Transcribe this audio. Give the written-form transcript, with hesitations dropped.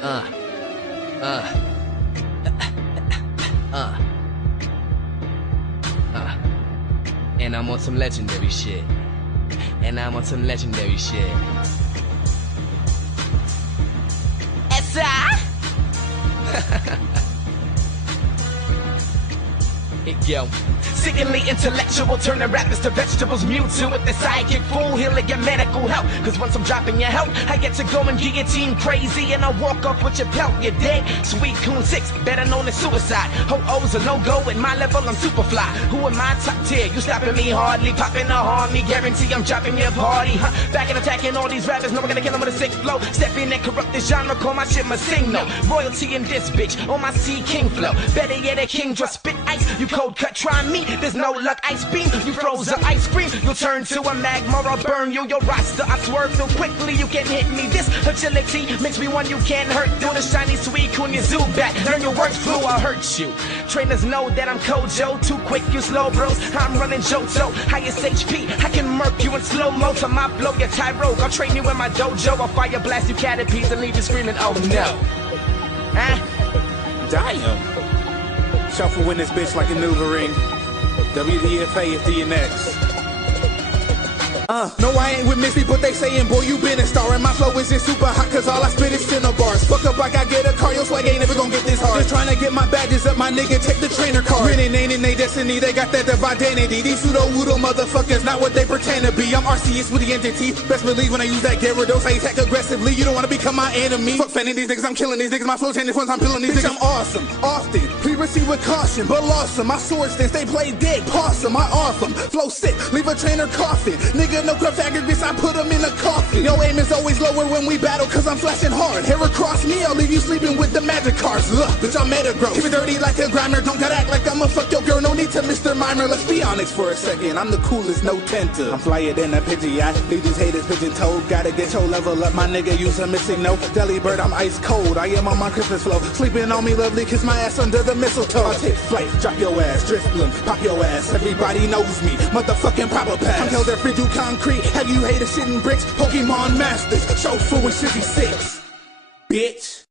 Uh, uh, uh, uh. And I'm on some legendary shit. And I'm on some legendary shit. S.I. Yo. Sickenly intellectual, turning rappers to vegetables. Mewtwo with the sidekick fool, he'll get medical help. Cause once I'm dropping your help, I get to go and guillotine crazy, and I walk off with your pelt. You're dead, Sweet Coon 6, better known as suicide. Ho-ohs are no-go, at my level I'm super fly. Who am I? Top tier, you stopping me hardly. Popping a harm me, guarantee I'm dropping your party, huh? Back and attacking all these rappers, no, we're gonna kill them with a sick flow. Step in and corrupt this genre, call my shit Masino. Royalty in this bitch, on my C King flow. Better yet, a king just spit ice. You cold cut, try me, there's no luck. Ice beam, you froze up ice cream. You'll turn to a magma, I'll burn you, your roster. I swerve so quickly, you can hit me. This agility makes me one you can't hurt. Do the shiny Sweet Coon, you zoo back. Learn your words flew, I'll hurt you. Trainers know that I'm Kojo, too quick, you slow bros. I'm running Johto, highest HP. I can murk you in slow-mo to my blow, your Tyro. I'll train you in my dojo, I'll fire blast you caterpies and leave you screaming, oh no. Damn. Shuffle in this bitch like a Ring. WDFA is DNX. No, I ain't with Missy, but they saying, boy, you been a star. And my flow is just super hot, cause all I spit is center bars. Fuck up like I get a car, your swag ain't never gonna get this hard. Just trying to get my badges up, my nigga, take the trainer card. Winning ain't in they destiny, they got that identity. These pseudo-woodle motherfuckers, not what they pretend to be. I'm RCS with the entity. Best believe when I use that Gyarados, I attack aggressively. You don't wanna become my enemy. Fuck fanning these niggas, I'm killing these niggas. My flow changing once I'm peeling these niggas. I'm awesome, often. Please receive with caution, but lost 'em. My sword stance, they play dead, pause 'em. I off 'em. Flow sick, leave a trainer coughing. Nigga, no corrupt aggregates, I put them in a coffin. Your aim is always lower when we battle, cause I'm flashing hard. Hair across me, I'll leave you sleeping with the magic cards. Ugh, bitch, I'm meta gross. Keep it dirty like a grinder, don't gotta act like I'ma fuck your girl. No need to Mr. Mimer, let's be honest for a second. I'm the coolest, no tenter. I'm flyer than a Pidgey, I leave these haters pigeon-toed. Gotta get your level up, my nigga, use a missing no. Deli bird, I'm ice cold, I am on my Christmas flow. Sleeping on me, lovely, kiss my ass under the mistletoe. I'll take flight, drop your ass, drift bloom, pop your ass. Everybody knows me, motherfucking proper pass. I'm held every through concrete, have you haters shitting bricks? Pokemon Masters, Shofu and 66, bitch.